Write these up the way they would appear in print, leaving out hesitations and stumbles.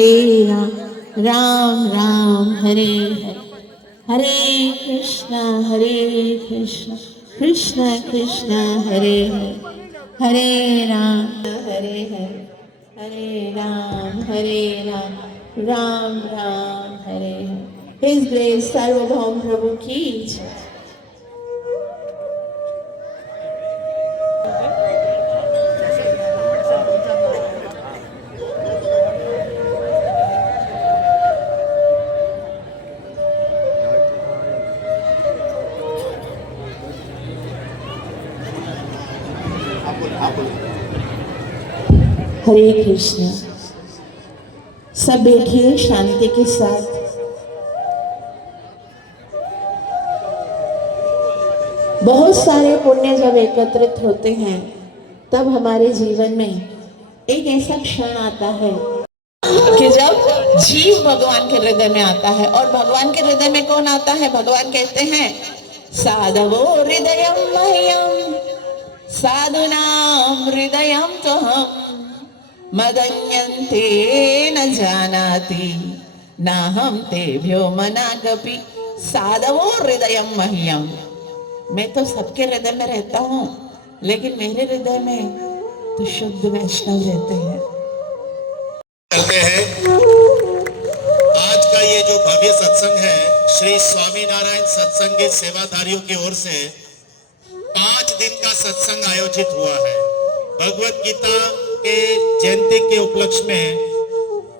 हरे राम, राम राम हरे हरे, हरे Krishna Krishna Krishna Hare Hare, Hare Ram Hare Hare, Hare Ram Ram Ram Hare Hare. His grace सार्वभौम प्रभु की जय। हरे कृष्ण। सब बैठिए शांति के साथ। बहुत सारे पुण्य जब एकत्रित होते हैं तब हमारे जीवन में एक ऐसा क्षण आता है कि जब जीव भगवान के हृदय में आता है। और भगवान के हृदय में कौन आता है? भगवान कहते हैं साधवो हृदयम मह्यम साधुनाम हृदयम तो हम मदन्यन्ते न जानाति नाहम तेभ्यो मनागपि साधवो हृदयम मह्यम। मैं तो सबके हृदय में रहता हूँ, लेकिन मेरे हृदय में तो शुद्ध वैष्णव रहते हैं। करते हैं आज का ये जो भव्य सत्संग है, श्री स्वामी नारायण सत्संग के सेवाधारियों की ओर से 5 दिन का सत्संग आयोजित हुआ है। भगवत गीता के जयंती के उपलक्ष्य में,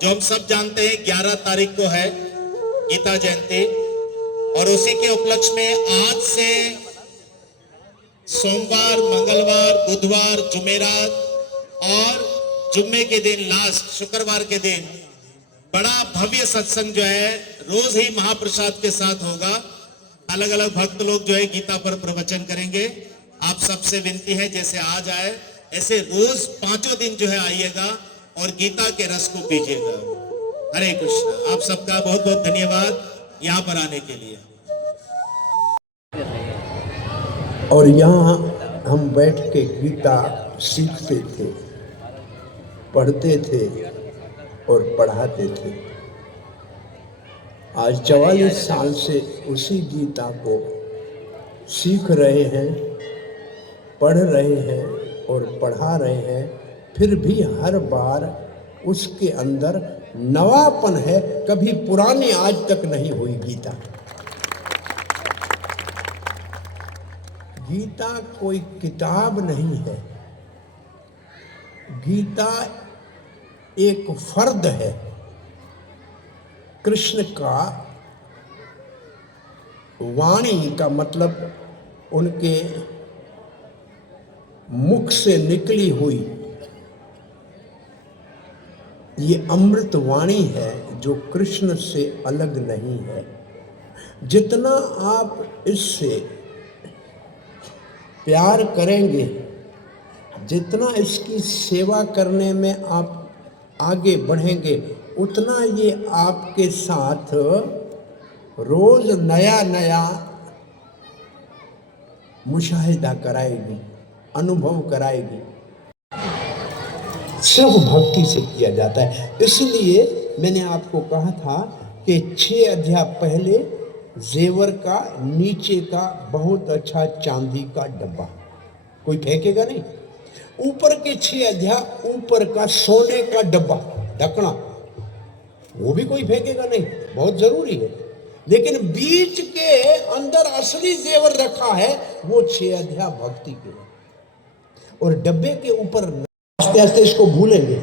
जो हम सब जानते हैं 11 तारीख को है गीता जयंती, और उसी के उपलक्ष्य में आज से सोमवार, मंगलवार, बुधवार, जुमेरात और जुम्मे के दिन लास्ट शुक्रवार के दिन बड़ा भव्य सत्संग जो है रोज ही महाप्रसाद के साथ होगा। अलग अलग भक्त लोग जो है गीता पर प्रवचन करेंगे। आप सबसे विनती है जैसे आज आए ऐसे रोज 5 दिन जो है आइएगा और गीता के रस को पीजिएगा। हरे कृष्ण। आप सबका बहुत बहुत धन्यवाद यहाँ पर आने के लिए। और यहाँ हम बैठ के गीता सीखते थे, पढ़ते थे और पढ़ाते थे। आज 44 साल से उसी गीता को सीख रहे हैं, पढ़ रहे हैं और पढ़ा रहे हैं। फिर भी हर बार उसके अंदर नवापन है, कभी पुरानी आज तक नहीं हुई गीता। गीता कोई किताब नहीं है, गीता एक फर्द है। कृष्ण का वाणी का मतलब उनके मुख से निकली हुई ये अमृत वाणी है जो कृष्ण से अलग नहीं है। जितना आप इससे प्यार करेंगे, जितना इसकी सेवा करने में आप आगे बढ़ेंगे, उतना ये आपके साथ रोज नया नया मुशाहिदा कराएगी, अनुभव कराएगी। सब भक्ति से किया जाता है। इसलिए मैंने आपको कहा था कि 6 अध्याय पहले जेवर का नीचे का बहुत अच्छा चांदी का डब्बा, कोई फेंकेगा नहीं। ऊपर के 6 अध्याय ऊपर का सोने का डब्बा, ढकना, वो भी कोई फेंकेगा नहीं, बहुत जरूरी है। लेकिन बीच के अंदर असली जेवर रखा है, वो 6 अध्याय भक्ति के। और डब्बे के ऊपर आस्ते आस्ते इसको भूलेंगे।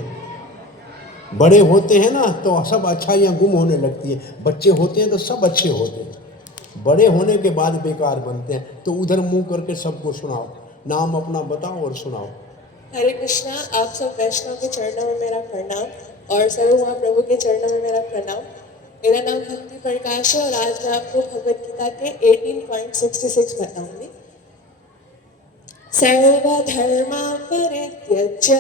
बड़े होते हैं ना तो सब अच्छाइयाँ गुम होने लगती है, बच्चे होते हैं तो सब अच्छे होते हैं, बड़े होने के बाद बेकार बनते हैं। तो उधर मुंह करके सबको सुनाओ, नाम अपना बताओ और सुनाओ। हरे कृष्णा। आप सब वैष्णव के चरणों में मेरा प्रणाम और सर्वभौम प्रभु के चरणों में मेरा प्रणाम। मेरा नाम भक्ति प्रकाश है और आज मैं आपको भगवत गीता के 18.66 बताऊंगी। सर्वधर्मान् परित्यज्य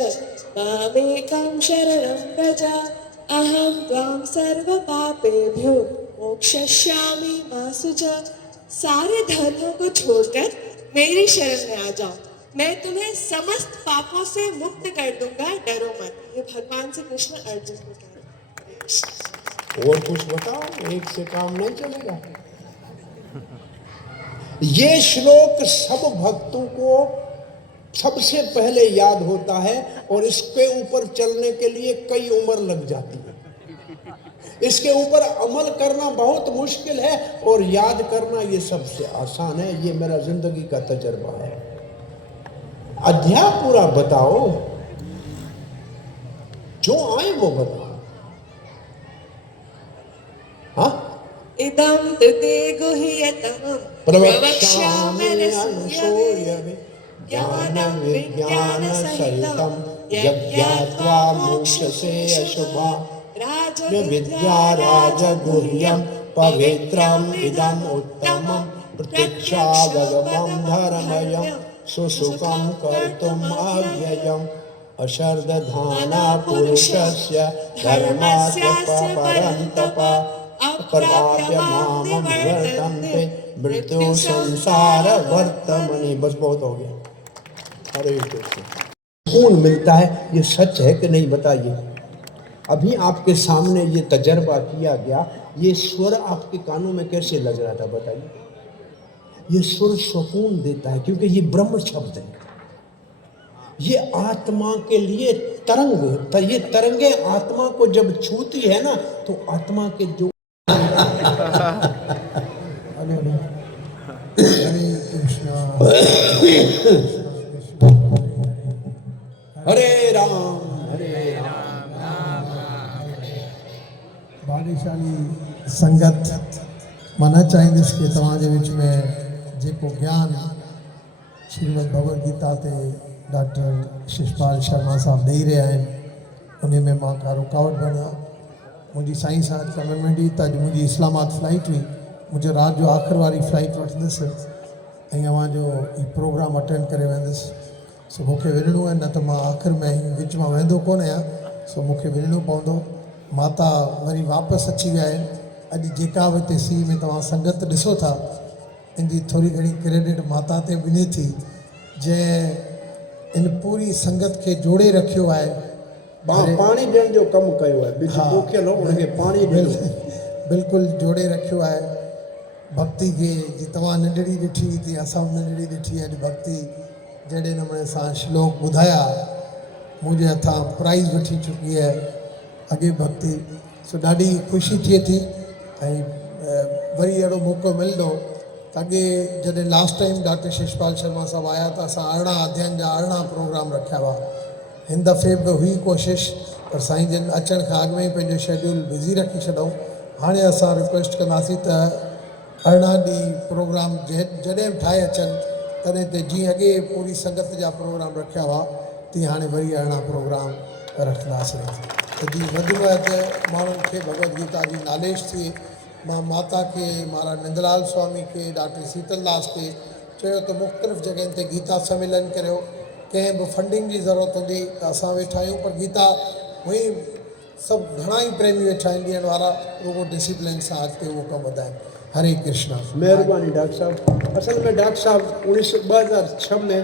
मामेकं शरणं व्रज अहं त्वां सर्वपापेभ्यो मोक्षयिष्यामि मा शुचा। सारे धर्मों को छोड़कर मेरी शरण में आ जाओ, मैं तुम्हें समस्त पापों से मुक्त कर दूंगा, डरो मत। ये भगवान श्री कृष्ण अर्जुन को कह रहे हैं। और कुछ बताओ, एक से काम नहीं चलेगा। ये श्लोक सब भक्तों को सबसे पहले याद होता है और इसके ऊपर चलने के लिए कई उम्र लग जाती है। इसके ऊपर अमल करना बहुत मुश्किल है और याद करना ये सबसे आसान है। ये मेरा जिंदगी का तजर्बा है। अध्याय पूरा बताओ, जो आए वो बताओ। हाँ, इदं ते गुह्यतमं प्रवक्ष्यामि रसूयवे ज्ञानं विज्ञान सहितं यज्ञात्वा मोक्षसे अशुभा विद्या राजगुह्यं पवित्रम् इदम् उत्तमं प्रतीक्षावगमं धर्मयं सुसुखं कर्तुम् अव्ययम् अशर्धधाना पुरुषस्य धर्मस्य परन्तप अप्राप्य मामं वर्तन्ते मृत्यु संसार वर्तमनि। बस बहुत हो गया। हरे कृष्ण। सुकून मिलता है, ये सच है कि नहीं बताइए। अभी आपके सामने ये तजर्बा किया गया, ये स्वर आपके कानों में कैसे लग रहा था बताइए। ये स्वर सुकून देता है क्योंकि ये ब्रह्म शब्द है। ये आत्मा के लिए तरंग, ये तरंगे आत्मा को जब छूती है ना तो आत्मा के जो हरे राम भाग्यशाली संगत माना चाहिए कि तव्हांजे विच में जेको ज्ञान श्रीमद भगवद गीता ते डॉक्टर शिषपाल शर्मा साहब ॾेई रहिया आहिनि, उन में मां का रुकावट बणिया। मुंहिंजी साईं सां कमिटमेंट हुई त अॼु मुंहिंजी इस्लामाबाद फ्लाइट हुई, मुंहिंजो राति जो आख़िर वारी फ्लाइट वठंदुसि ऐं अवां जो ही प्रोग्राम अटेंड करे वेंदुसि। सो मूंखे वञिणो आहे, न त मां आख़िर में विच मां वेंदो कोन आहियां। सो मूंखे वञिणो पवंदो। माता वरी वापसि अची विया आहिनि। अॼु जेका बि हिते सी में तव्हां संगत ॾिसो था, इन जी थोरी घणी क्रेडिट माता ते वञे थी, जंहिं इन पूरी संगत खे जोड़े रखियो आहे। पाणी ॾियण जो कमु कयो आहे। पोखियल हो, उनखे पाणी ॾिनो। बिल्कुलु जोड़े रखियो आहे भक्ति खे। जी तव्हां नंढड़ी ॾिठी थी, असां बि नंढड़ी ॾिठी। अॼु भक्ति जहिड़े नमूने सां श्लोक ॿुधाया, मुंहिंजे हथां प्राइज़ वठी चुकी आहे अॻे भक्ति। सो ॾाढी ख़ुशी थिए थी। ऐं वरी अहिड़ो मौक़ो मिलंदो त अॻे जॾहिं last time doctor Shishpal Sharma साहब आया त असां 18 अध्ययन जा 18 प्रोग्राम रखिया हुआ। हिन दफ़े बि हुई कोशिशि, पर साईं जन अचण खां अॻु में ई पंहिंजो शेड्यूल बिज़ी रखी छॾूं। हाणे असां रिक्वेस्ट कंदासीं त 18 ॾींहं प्रोग्राम जॾहिं बि ठाहे अचनि, तॾहिं ते जीअं अॻे पूरी संगत जा प्रोग्राम रखिया हुआ, तीअं हाणे वरी 18 प्रोग्राम रखंदासीं। त जी वधि में वधि माण्हुनि खे भगवद गीता जी नॉलेज थिए। मां माता खे, महाराज नंदलाल स्वामी खे, डॉक्टर शीतलदास खे चयो त मुख़्तलिफ़ जॻहियुनि ते गीता सम्मेलन करियो। कंहिं बि फंडिंग जी ज़रूरत हूंदी त असां वेठा आहियूं, पर गीता हुई सभु घणा ई प्रेमी वेठा आहिनि ॾियण वारा, रुगो डिसिप्लिन सां अॻिते उहो कमु वधाइनि। हरे कृष्णा। महिरबानी डॉक्टर साहब। असल में डॉक्टर साहब 2006 में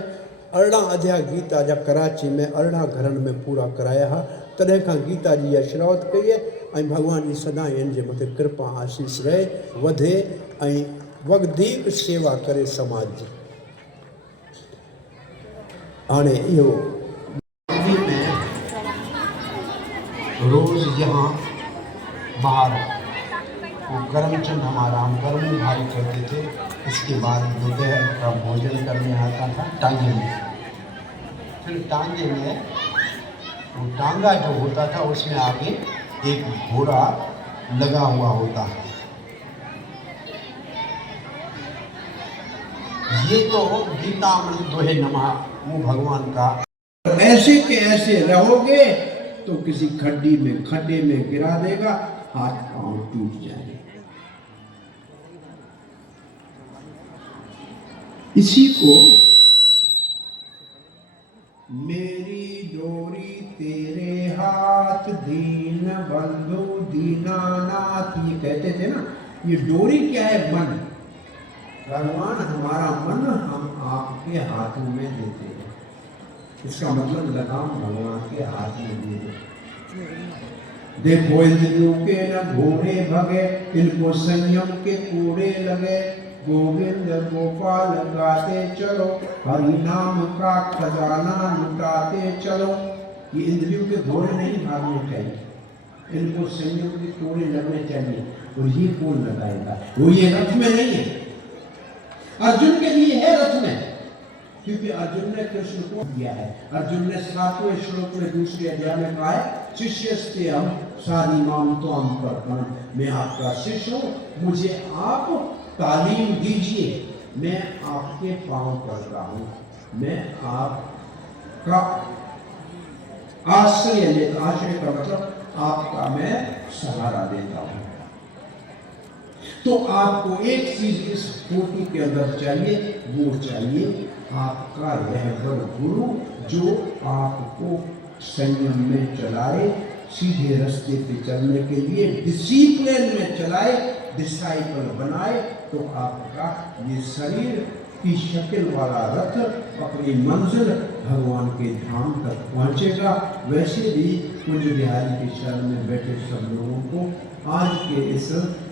18 अध्याय गीता जा कराची में 18 घरनि में पूरा कराया हुआ। तॾहिं खां गीता जी इहा शुरूआत कई आहे ऐं भॻवान जी सदाईं इन जे मथे कृपा आशीष रहे, वधे ऐं वधीक सेवा करे समाज जी। हाणे इहो रोज़ यहाँ बाहर वो करमचंद हमारा हम करमू भाई कहते थे। इसके बाद दोपहर का भोजन करने आता था टांगे में। फिर टांगे में वो टांगा जो होता था उसमें आगे एक घोड़ा लगा हुआ होता है। ये तो गीतामृत दोहे नमा वो भगवान का। ऐसे के ऐसे रहोगे तो किसी खड्डी में खड्डे में गिरा देगा, हाथ पांव टूट जाएंगे। इसी को मेरी डोरी तेरे हाथ दीन बंधु दीनानाथ, ये कहते थे ना। ये डोरी क्या है? मन। भगवान हमारा मन हम आपके हाथों में देते हैं। इसका मतलब लगाम भगवान के हाथ में दे दो। देखो इंद्रियों के न घोड़े भगे, इनको संयम के कूड़े लगे। गोविंद गोपाल गाते चलो, हरि नाम का खजाना लुटाते चलो। ये इंद्रियों के घोड़े नहीं भागने चाहिए, इनको संयम के कूड़े लगने चाहिए। और ये कौन लगाएगा? वो ये रथ में नहीं है, अर्जुन के लिए है रथ में, क्योंकि अर्जुन ने कृष्ण को दिया है। अर्जुन ने 7वें श्लोक में दूसरे अध्याय में कहा है, शिष्यस्ते हम सारी माम तो हम पर, मैं आपका शिष्य हूँ, मुझे आप तालीम दीजिए, मैं आपके पांव पड़ता हूँ, मैं आपका आश्रय लेता, आश्रय का मतलब आपका मैं सहारा देता हूँ। तो आपको एक चीज इस फोटो के अंदर चाहिए, वो चाहिए आपका रहबर गुरु, जो आपको संयम में चलाए, सीधे रास्ते पे चलने के लिए डिसिप्लिन में चलाए, डिसाइपल बनाए। तो आपका ये शरीर की शक्ल वाला रथ अपनी मंजिल भगवान के धाम तक पहुंचेगा। वैसे भी कुंज बिहारी के शरण में बैठे सब लोगों को आज के इस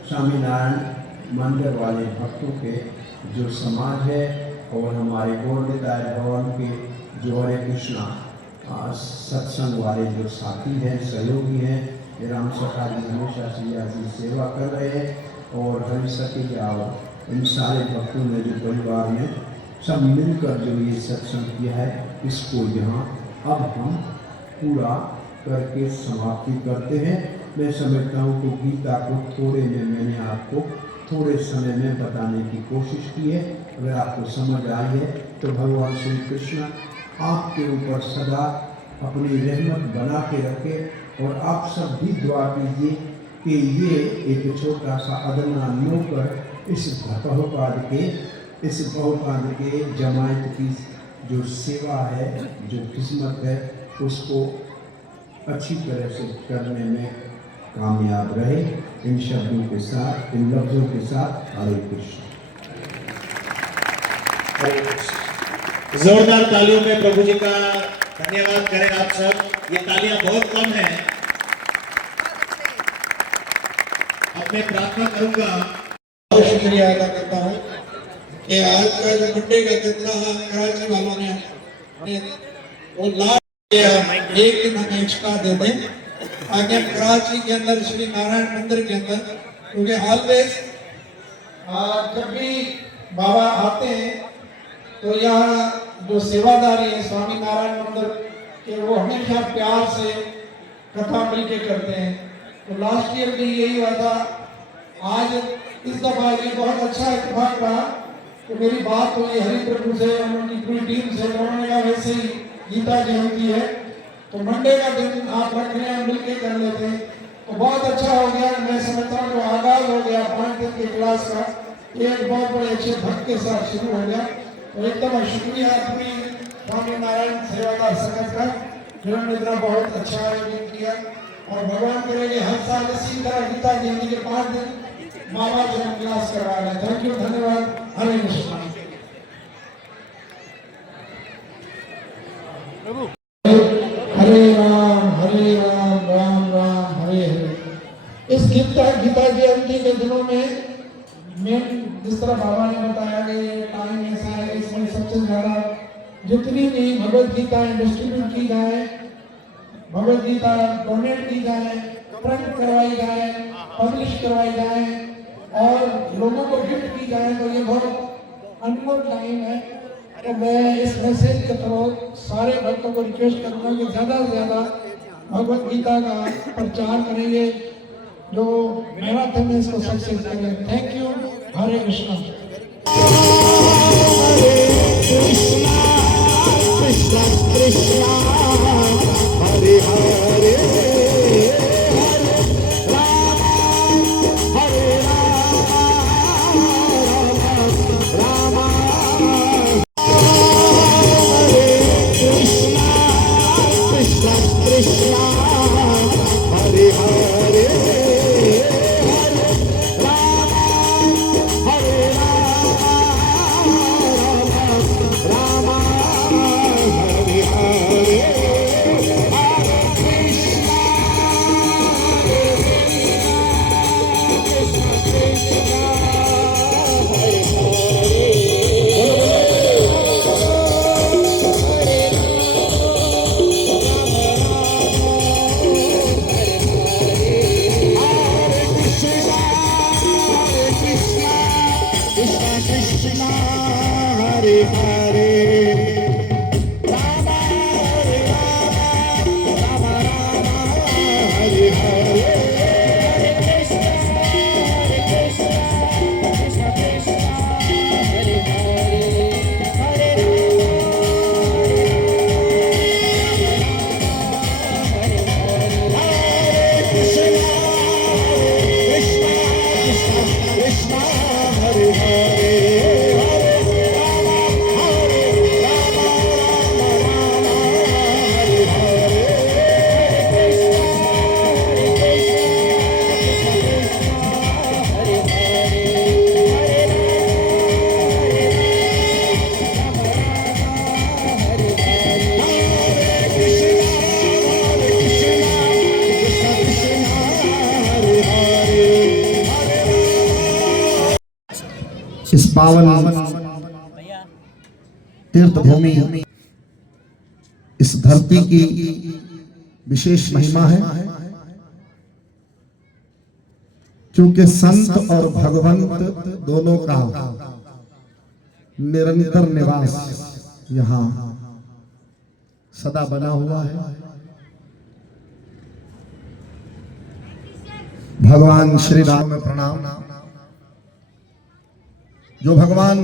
स्वामीनारायण मंदिर वाले भक्तों के जो समाज है और हमारे गौरविदाय भवन के जो हरे कृष्णा सत्संग वाले जो साथी हैं, सहयोगी हैं, राम सखा जी हमेशा सिया जी सेवा कर रहे हैं। और हरि सखी और इन सारे भक्तों ने जो परिवार ने सब मिलकर जो ये सत्संग किया है, इसको यहाँ अब हम पूरा करके समाप्ति करते हैं। मैं समझता हूँ कि गीता को थोड़े में मैंने आपको थोड़े समय में बताने की कोशिश की है। अगर आपको समझ आई है तो भगवान श्री कृष्ण आपके ऊपर सदा अपनी रहमत बना के रखे। और आप सब भी दुआ कीजिए कि ये एक छोटा सा अदना नौकर इस बहुपाद के जमायत की जो सेवा है, जो किस्मत है, उसको अच्छी तरह से करने में कामयाब रहे। इन शब्दों के साथ, इन लफ्जों के साथ हरे कृष्ण। जोरदार तालियों में प्रभु जी का धन्यवाद करें आप सब। ये तालियां बहुत कम हैं। अब मैं प्रार्थना करूंगा। बहुत शुक्रिया अदा करता हूँ कि आज का जो मंडे का दिन था, कराची वालों ने वो लास्ट एक दिन हमें एक्स्ट्रा दे दें ताकि हम कराची के अंदर श्री नारायण मंदिर के अंदर, क्योंकि ऑलवेज जब भी बाबा आते हैं तो यहाँ जो सेवादारी है स्वामी नारायण मंदिर के, वो हमेशा प्यार से कथा मिलके करते हैं। तो लास्ट ईयर भी यही हुआ था। आज इस दफा ये बहुत अच्छा इत्तेफाक रहा कि मेरी बात हुई हरि प्रभु से, उनकी पूरी टीम से। उन्होंने कहा वैसे ही गीता जयंती है तो मंडे का दिन आप रख रहे हैं, मिलके कर लेते हैं, तो बहुत अच्छा हो गया। मैं समझता हूँ जो आगाज हो गया 5 दिन के क्लास का, ये एक बहुत बड़े अच्छे भक्त के साथ शुरू हो गया। तो एकदम शुक्रिया अपनी स्वामी नारायण सेवादार संगत का, जिन्होंने इतना बहुत अच्छा आयोजन किया। और भगवान करेंगे हर साल इसी तरह गीता जयंती के 5 दिन मामा जी हम क्लास करवा रहे हैं। थैंक यू, धन्यवाद। हरे कृष्ण। हरे राम राम राम हरे हरे। इस गीता जयंती के दिनों में जिस तरह बाबा ने बताया कि ये टाइम ऐसा है, इसमें सबसे ज्यादा जितनी भी भगवत गीताएं डिस्ट्रीब्यूट की जाए, भगवत गीता डोनेट की जाए, प्रिंट करवाई जाए, पब्लिश करवाई जाए और लोगों को गिफ्ट की जाए, तो ये बहुत अनमोल टाइम है। तो मैं इस मैसेज के थ्रू सारे भक्तों को रिक्वेस्ट करूंगा कि ज्यादा से ज्यादा भगवत गीता का प्रचार करेंगे, जो मैराथन में इसको सक्सेस करें। Thank you. हरे कृष्णा। कृष्णा कृष्णा हरे हरे राम इस पावन तीर्थ भूमि, इस धरती की विशेष महिमा है, क्योंकि संत और भगवंत दोनों का निरंतर निवास यहाँ सदा बना हुआ है। भगवान श्री राम में प्रणाम। जो भगवान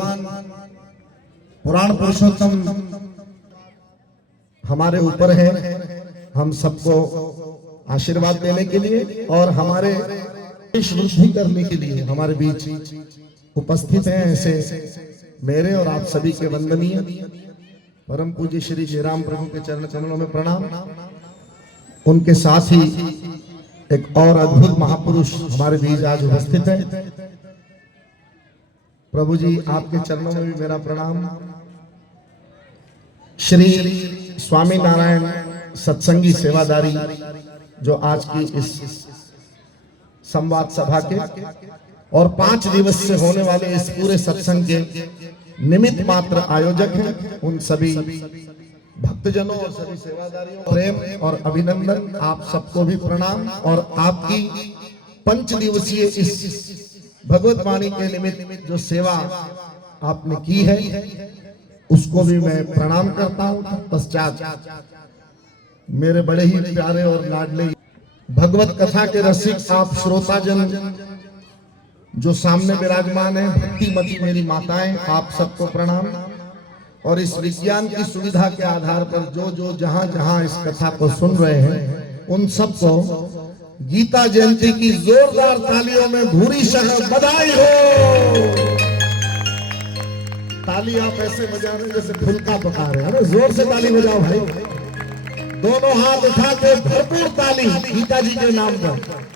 पुराण पुरुषोत्तम हमारे ऊपर है, हम सबको आशीर्वाद देने के लिए और हमारे वृद्धि करने के लिए हमारे बीच उपस्थित हैं। ऐसे मेरे और आप सभी के वंदनीय परम पूज्य श्री जयराम प्रभु के चरण कमलों में प्रणाम। उनके साथ ही एक और अद्भुत महापुरुष हमारे बीच आज उपस्थित है। प्रभु जी, आपके चरणों में भी मेरा प्रणाम। श्री स्वामी नारायण सत्संगी सेवादारी जो आज की इस संवाद सभा के और 5 दिवस से होने वाले इस पूरे सत्संग के निमित्त मात्र आयोजक हैं, उन सभी भक्तजनों और सभी सेवादारियों को प्रेम और अभिनंदन। आप सबको भी प्रणाम और आपकी 5 दिवसीय इस भगवत वाणी के निमित्त जो सेवा आपने की है उसको भी मैं प्रणाम करता हूं। पश्चात मेरे बड़े ही प्यारे और लाडले भगवत कथा के रसिक आप श्रोताजन जो सामने विराजमान है, भक्तिमती मेरी माताएं, आप सबको प्रणाम। और इस विज्ञान की सुविधा के आधार पर जो जहां जहां इस कथा को सुन रहे हैं, उन सबको गीता जयंती की जोरदार तालियों में भूरी शह बधाई हो। ताली आप ऐसे बजा रहे जैसे फुलका पका रहे हैं, जोर से ताली बजाओ भाई, दोनों हाथ उठा के भरपूर ताली गीता जी के नाम पर।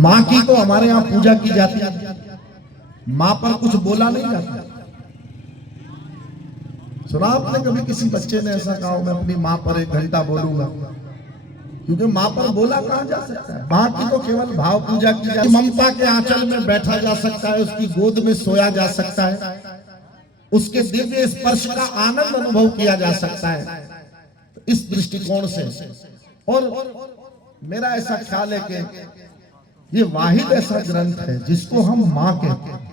माँ की तो हमारे यहाँ पूजा की जाती है, माँ पर कुछ बोला नहीं जाता। सुना आपने कभी किसी बच्चे ने ऐसा कहा मैं अपनी माँ पर 1 घंटा बोलूंगा? क्योंकि माँ पर बोला कहाँ जा सकता है। माँ की तो केवल भाव पूजा की जाती है। ममता के आंचल में बैठा जा सकता है, उसकी गोद में सोया जा सकता है, उसके दिव्य स्पर्श का आनंद अनुभव किया जा सकता है। इस दृष्टिकोण से और मेरा ऐसा ख्याल है कि ये वाहिद ऐसा ग्रंथ है जिसको हम मां कहते हैं।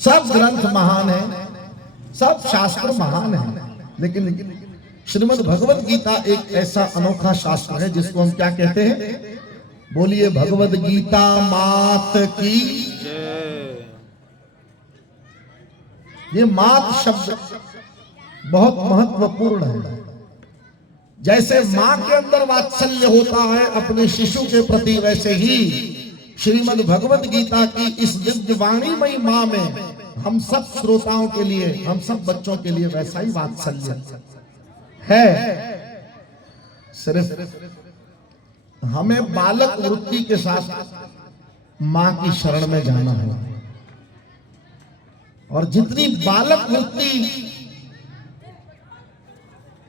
सब ग्रंथ महान है, सब शास्त्र महान है, लेकिन श्रीमद् भगवत गीता एक ऐसा अनोखा शास्त्र है जिसको हम क्या कहते हैं? बोलिए भगवत गीता मात की। ये मात शब्द बहुत महत्वपूर्ण है। जैसे मां के अंदर वात्सल्य होता है अपने शिशु के प्रति, वैसे ही श्रीमद् भगवत गीता की इस दिव्य वाणीमयी मां में हम सब श्रोताओं के लिए, हम सब बच्चों के लिए वैसा ही वात्सल्य है। सिर्फ हमें बालक वृत्ति के साथ मां की शरण में जाना है, और जितनी बालक वृत्ति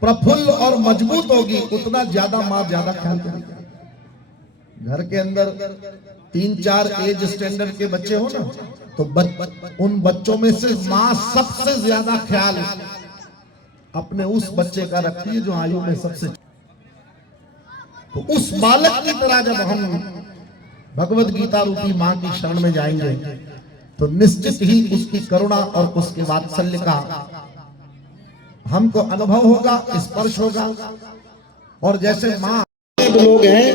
प्रफुल्ल और मजबूत होगी उतना ज्यादा मां ज्यादा ख्याल करेगी। घर के अंदर 3-4 एज स्टैंडर्ड के बच्चे हो ना, तो उन बच्चों में से मां सबसे ज्यादा ख्याल अपने उस बच्चे का रखती है जो आयु में सबसे। तो उस बालक की तरह जब हम भगवत गीता रूपी मां की शरण में जाएंगे तो निश्चित ही उसकी करुणा और उसके वात्सल्य का हमको अनुभव होगा, स्पर्श होगा। और जैसे मां लोग हैं,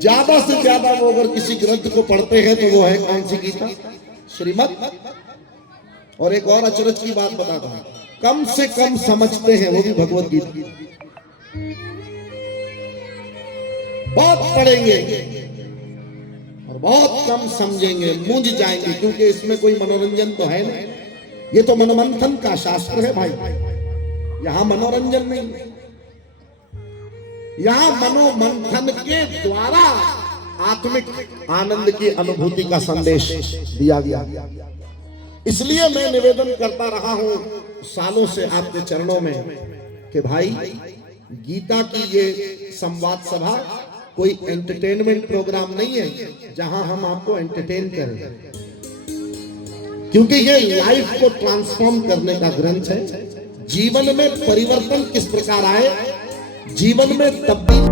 ज्यादा से ज्यादा वो अगर किसी ग्रंथ को पढ़ते हैं तो वो है कौन सी गीता? श्रीमद्। और एक और अचरज की बात बताता हूं, कम से कम समझते हैं वो भी भगवत गीता। बहुत पढ़ेंगे और बहुत कम समझेंगे, मूंझ जाएंगे, क्योंकि इसमें कोई मनोरंजन तो है नहीं। ये तो मनोमंथन का शास्त्र है भाई, यहां मनोरंजन नहीं, यहां मनोमंथन के द्वारा आत्मिक आनंद की अनुभूति का संदेश दिया गया। इसलिए मैं निवेदन करता रहा हूं सालों से आपके चरणों में कि भाई गीता की ये संवाद सभा कोई एंटरटेनमेंट प्रोग्राम नहीं है जहां हम आपको एंटरटेन करें, क्योंकि ये लाइफ को ट्रांसफॉर्म करने का ग्रंथ है। जीवन में परिवर्तन किस प्रकार आए, जीवन में तब्दीली